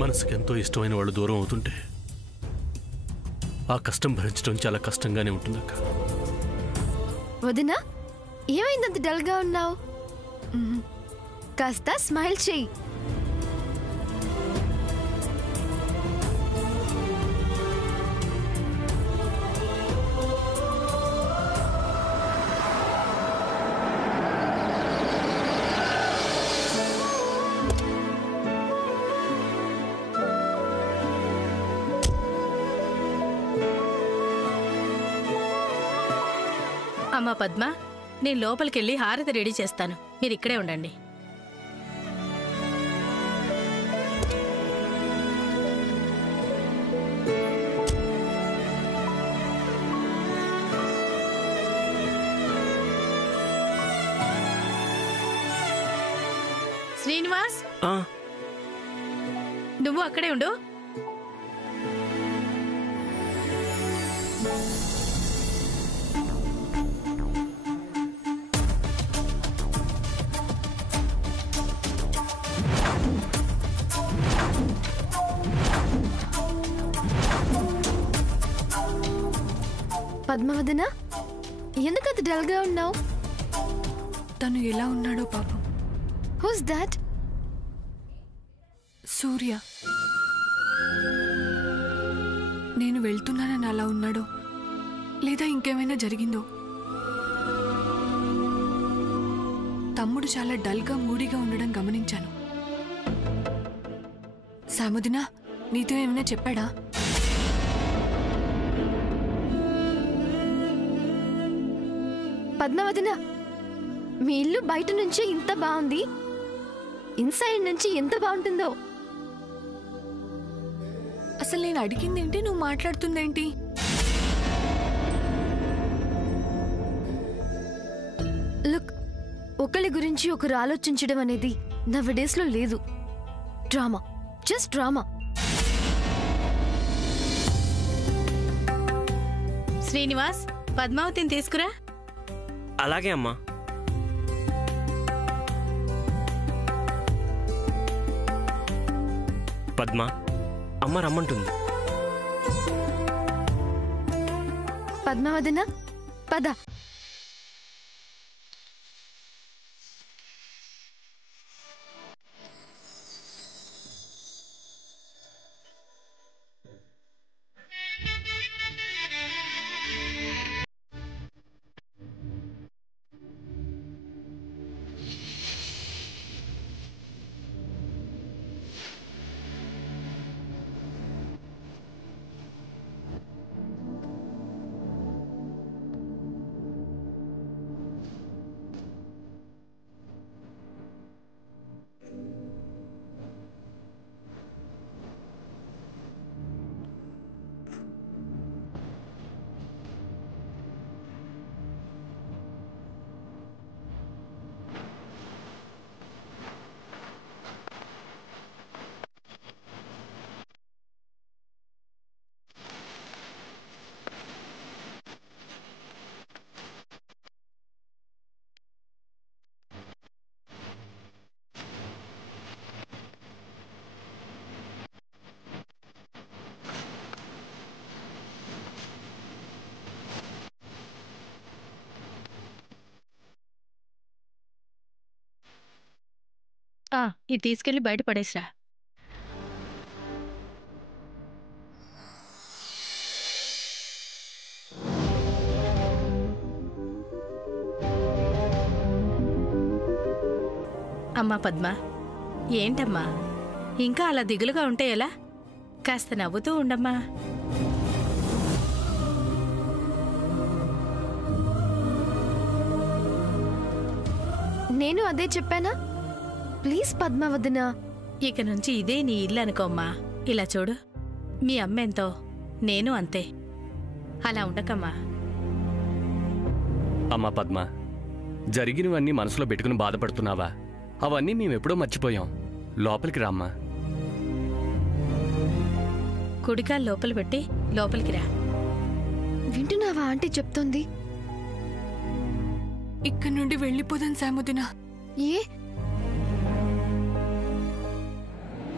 మనసుకి ఎంతో ఇష్టమైన వాళ్ళు దూరం అవుతుంటే ఆ కష్టం భరించడం చాలా కష్టంగానే ఉంటుందక్క. వదినా, ఏమైందంత డల్గా ఉన్నావు? కాస్త స్మైల్ చెయ్యి. అమ్మా పద్మ, నేను లోపలికెళ్ళి హారతి రెడీ చేస్తాను, మీరు ఇక్కడే ఉండండి. శ్రీనివాస్, నువ్వు అక్కడే ఉండు. పద్మవదన, ఎందుకంత డల్గా ఉన్నావు? తను ఎలా ఉన్నాడో పాపం. Who's that? సూర్య. నేను వెళ్తున్నానని అలా ఉన్నాడో లేదా ఇంకేమైనా జరిగిందో. తమ్ముడు చాలా డల్గా మూడీగా ఉండడం గమనించాను. సాముదిన, నీతో ఏమైనా చెప్పాడా? పద్మవదన, మీ ఇల్లు బయట నుంచి ఇంత బాగుంది, ఇన్సైడ్ నుంచి ఎంత బాగుంటుందో. అసలు నేను అడిగిందేంటి, నువ్వు మాట్లాడుతుందేంటి? లుక్, ఒకరి గురించి ఒకరు ఆలోచించడం అనేది నవ్ డేస్ లో లేదు. Drama, just drama. శ్రీనివాస్, పద్మావతిని తీసుకురా. అలాగే అమ్మా. పద్మ, అమ్మ రమ్మంటుంది. పద్మవదన, పద. ఇది తీసుకెళ్లి బయట పడేసిరా. అమ్మా పద్మ, ఏంటమ్మా ఇంకా అలా దిగులుగా ఉంటే ఎలా? కాస్త నవ్వుతూ ఉండమ్మా. నేను అదే చెప్పానా? ప్లీజ్ పద్మవదన. ఇక నుంచి ఇదే నీ ఇల్లు అనుకోమ్మా. ఇలా చూడు, మీ అమ్మెంతో నేను అంతే. అలా ఉండకమ్మా. అమ్మా పద్మ, జరిగినవన్నీ మనసులో పెట్టుకుని బాధపడుతున్నావా? అవన్నీ మేమెప్పుడో మర్చిపోయాం. లోపలికి రామ్మా. కుడికాలు లోపల పెట్టి లోపలికి రా. వింటున్నావా ఆంటీ చెప్తోంది? ఇక్కడి నుండి వెళ్ళిపోదాం సాముదిన. ఏ?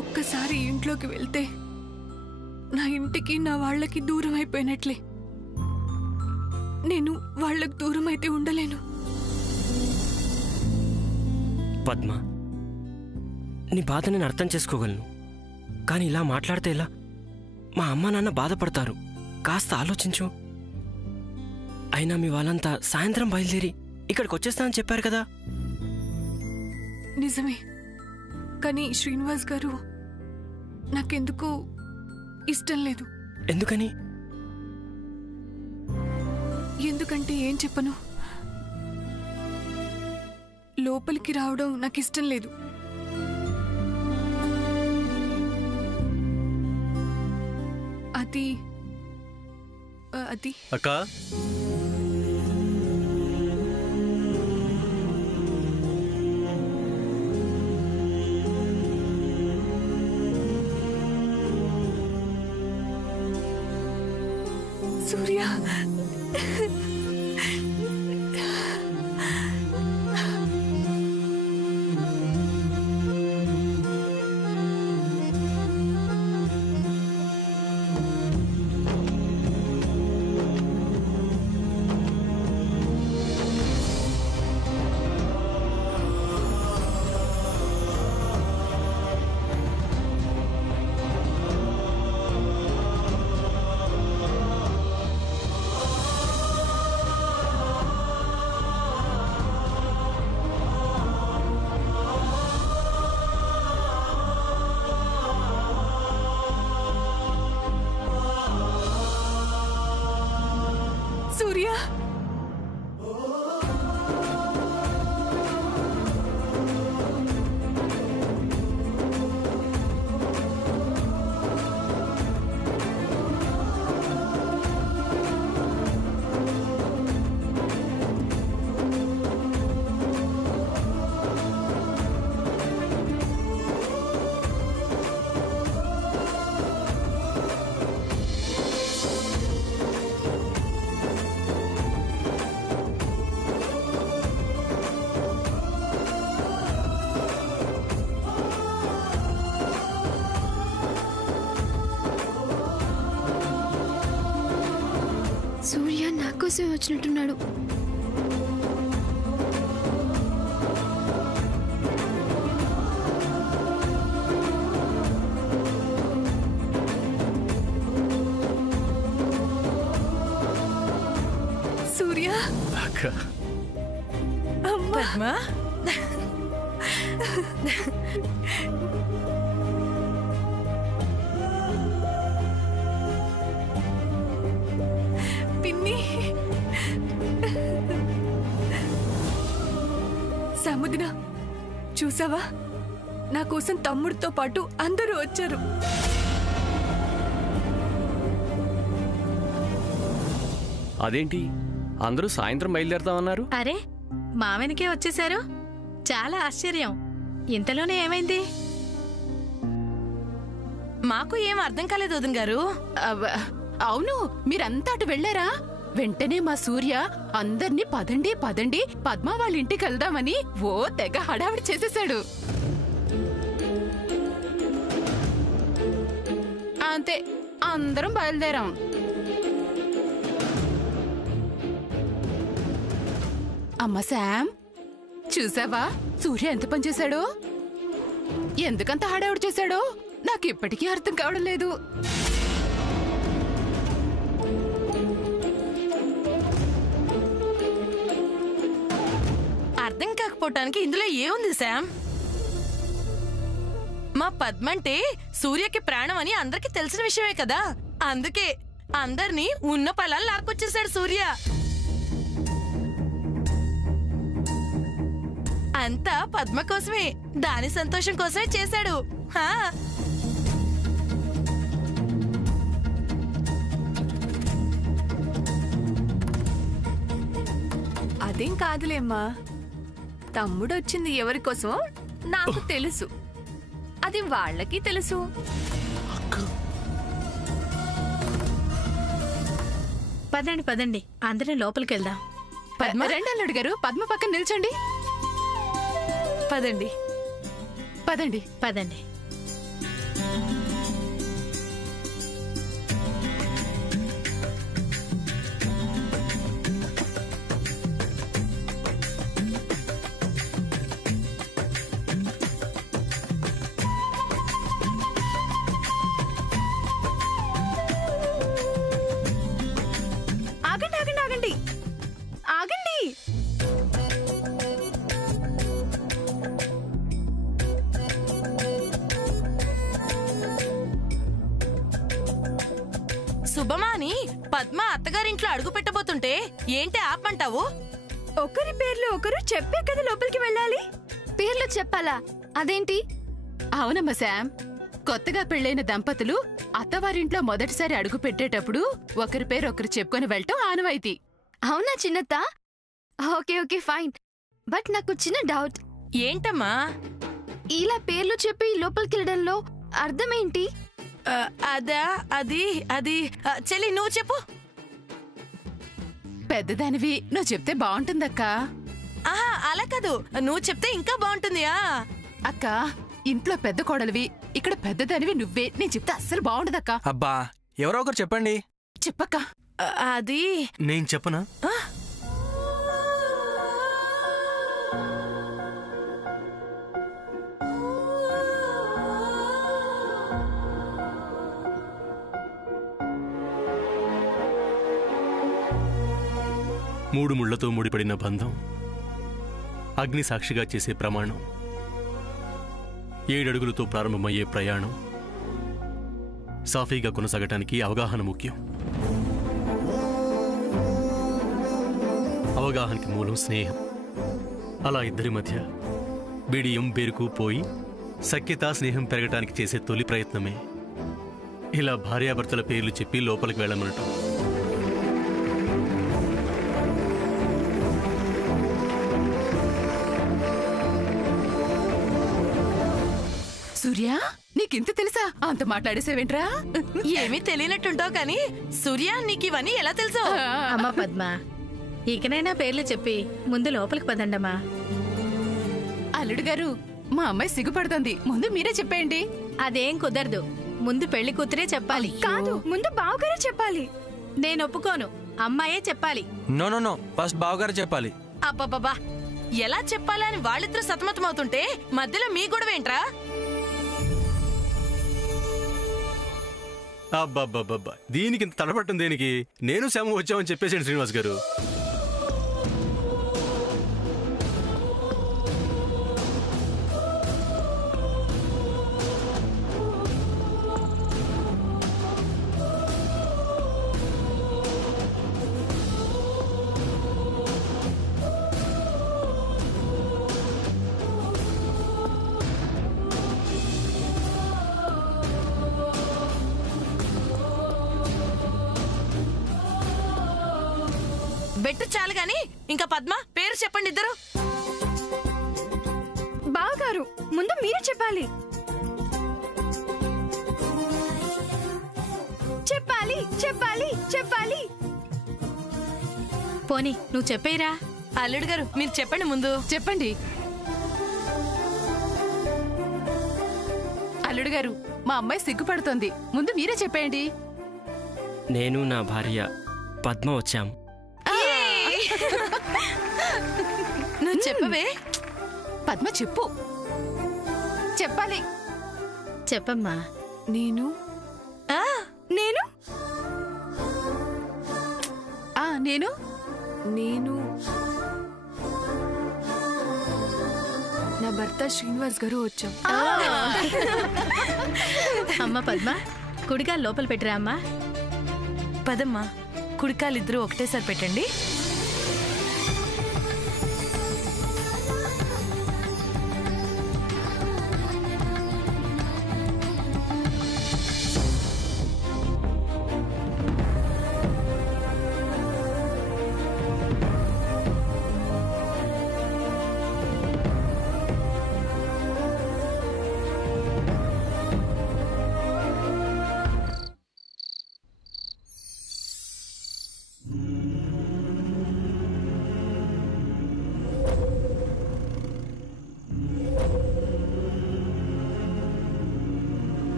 ఒక్కసారి ఇంట్లోకి వెళ్తే నా ఇంటికి నా వాళ్ళకి దూరం అయిపోయినట్లే. నేను వాళ్ళకి దూరం అయితే ఉండలేను. పద్మ, నీ బాధ నేను అర్థం చేసుకోగలను, కానీ ఇలా మాట్లాడితే ఎలా? మా అమ్మ నాన్న బాధపడతారు. కాస్త ఆలోచించు. అయినా మీ వాళ్ళంతా సాయంత్రం బయలుదేరి ఇక్కడికి వచ్చేస్తా అని చెప్పారు కదా. నిజమే, కానీ శ్రీనివాస్ గారు నాకెందుకో ఇష్టం లేదు. ఎందుకని? ఎందుకంటే ఏం చెప్పను, లోపలికి రావడం నాకు ఇష్టం లేదు. అది అది అక్క, సూర్య, సూర్య, సూర్య నా కోసమే వచ్చినట్టున్నాడు. సూర్య, అక్క, పద్మా, పిన్ని. సముద్ర, చూసావా, నా కోసం తమ్ముడితో పాటు అందరూ వచ్చారు. అదేంటి అందరూ సాయంత్రం బయలుదేరతామన్నారు? అరే మా వెనకే వచ్చేశారు. చాలా ఆశ్చర్యం. ఇంతలోనే ఏమైంది? మాకు ఏం అర్థం కాలేదు వదిన గారు. అవును, మీరంతా అటు వెళ్లారా? వెంటనే మా సూర్య అందర్నీ పదండి పదండి పద్మ వాళ్ళ ఇంటికి వెళ్దామని ఓ తెగ హడావిడి చేసేశాడు. అంతే, అందరం బయలుదేరాం. అమ్మ శామ్, చూసావా సూర్య ఎంత పని చేశాడో? ఎందుకంత హడావిడి చేశాడో నాకు ఇప్పటికీ అర్థం కావడం లేదు. అర్థం కాకపోవటానికి ఇందులో ఏముంది శామ్? మా పద్మంటే సూర్యకి ప్రాణం అని అందరికి తెలిసిన విషయమే కదా. అందుకే అందర్నీ ఉన్న పొలాలు లాక్కొచ్చేసాడు సూర్య. అంతా పద్మ కోసమే, దాని సంతోషం కోసమే చేశాడు. అదేం కాదులేమ్మా, తమ్ముడు వచ్చింది ఎవరి కోసమో నాకు తెలుసు, అది వాళ్ళకి తెలుసు. పదండి పదండి, అందరం లోపలికి వెళ్దాం. పద్మ రండి అల్లుడు గారు, పద్మ పక్కన నిల్చోండి. పదండి పదండి పదండి. శుభమా అని పద్మ అత్తగారింట్లో అడుగు పెట్టబోతుంటే ఏంటి ఆపంటావు? ఒకరి పేర్లు ఒకరు చెప్పే కదా లోపలికి వెళ్ళాలి. పేర్లు చెప్పాలా? అదేంటి? అవునమ్మా శామ్, కొత్తగా పెళ్ళైన దంపతులు అత్తవారింట్లో మొదటిసారి అడుగు పెట్టేటప్పుడు ఒకరి పేరు ఒకరు చెప్పుకొని వెళ్ళటం ఆనవాయితీ. అవునా చిన్నత్త? Okay okay fine. బట్ నాకు చిన్న డౌట్. ఏంటమ్మా? ఇలా పేర్లు చెప్పి లోపలికి వెళ్ళడంలో అర్థమేంటి? అదా అది అది చెల్లి నువ్వు చెప్పు. పెద్దదానివి, నువ్వు చెప్తే బాగుంటుందక్కా. ఆహా అలా కాదు, నువ్వు చెప్తే ఇంకా బాగుంటుంది. అక్క, ఇంట్లో పెద్ద కోడలివి, ఇక్కడ పెద్దదానివి నువ్వే. నేను చెప్తే అస్సలు బాగుండదక్కా. అబ్బా ఎవరో ఒకరు చెప్పండి. చెప్పక్క. అది నేను చెప్పనా? మూడు ముళ్లతో ముడిపడిన బంధం, అగ్ని సాక్షిగా చేసే ప్రమాణం, 7 అడుగులతో ప్రారంభమయ్యే ప్రయాణం, సాఫీగా కొనసాగటానికి అవగాహన ముఖ్యం. అవగాహనకి మూలం స్నేహం. అలా ఇద్దరి మధ్య బిడియం బెరుకు పోయి సఖ్యత స్నేహం పెరగటానికి చేసే తొలి ప్రయత్నమే ఇలా భార్యాభర్తల పేర్లు చెప్పి లోపలికి వెళ్ళమనటం. సూర్య, నీకింత తెలుసా? అంత మాట్లాడేసేవేంట్రా? ఏమీ తెలియనట్టుంటావు కానీ సూర్య నీకు ఇవన్నీ ఎలా తెలుసు? అమ్మా పద్మ, ఇకనైనా పేర్లు చెప్పి ముందు లోపలికి పదండమ్మా. అల్లుడు గారు, మా అమ్మాయి సిగ్గుపడుతుంది, ముందు మీరే చెప్పేయండి. అదేం కుదరదు, ముందు పెళ్లి కూతురే చెప్పాలి. కాదు, ముందు బావగారే చెప్పాలి. నేను ఒప్పుకోను, అమ్మాయే చెప్పాలి. నో ఫస్ట్ బావగారు చెప్పాలి. అబ్బబ్బబ్బా, ఎలా చెప్పాలని వాళ్ళిద్దరూ సతమతమవుతుంటే మధ్యలో మీ గొడవేంట్రా? అబ్బబ్బబ్బబ్బా, దీనికి ఇంత తడపట్టం దేనికి? నేను శ్యామ వచ్చామని చెప్పేసాను శ్రీనివాస్ గారు. బెట్టు చాలు గాని ఇంకా పద్మ పేరు చెప్పండి ఇద్దరు. బావగారు, ముందు మీరే చెప్పాలి. చెప్పాలి చెప్పాలి చెప్పాలి. పోనీ నువ్వు చెప్పేరా. అల్లుడు గారు మీరు చెప్పండి ముందు. చెప్పండి. అల్లుడు గారు, మా అమ్మాయి సిగ్గుపడుతోంది, ముందు మీరే చెప్పేయండి. నేను నా భార్య పద్మ వచ్చాం. నువ్వు చెప్పవే. పద్మ చెప్పు. చెప్పాలి. చెప్పమ్మా. నేను నేను నేను నేను నా భర్త శ్రీనివాస్ గారు వచ్చాం. అమ్మ పద్మ, కుడిగా లోపల పెట్టరా అమ్మా. పదమ్మా, కుడికాలిద్దరూ ఒకటేసారి పెట్టండి.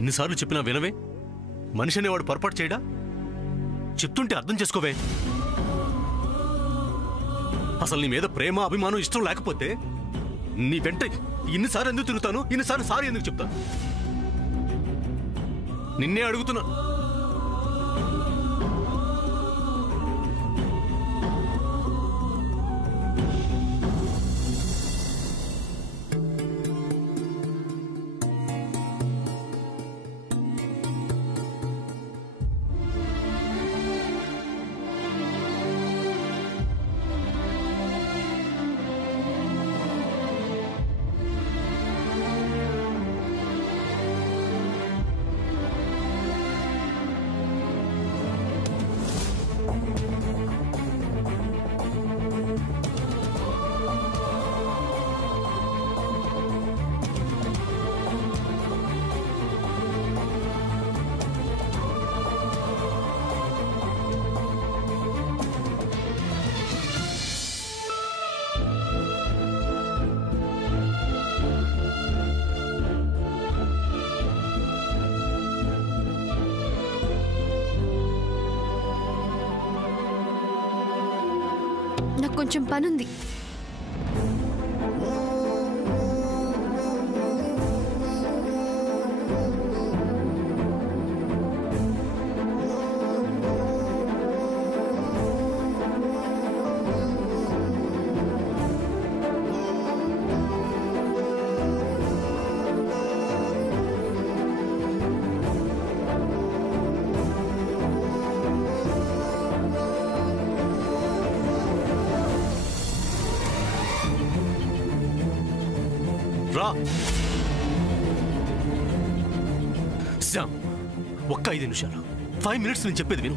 ఎన్నిసార్లు చెప్పినా వినవే? మనిషి అనేవాడు పొరపాటు చేయడా? చెప్తుంటే అర్థం చేసుకోవే. అసలు నీ మీద ప్రేమ అభిమానం ఇష్టం లేకపోతే నీ వెంట ఇన్నిసార్లు ఎందుకు తిరుగుతాను? ఇన్నిసార్లు సారీ ఎందుకు చెప్తాను? నిన్నే అడుగుతున్నా. నాకు కొంచెం పనుంది. రా శ్యామ్, ఒక్క 5 నిమిషాలు, 5 minutes నేను చెప్పేది విను.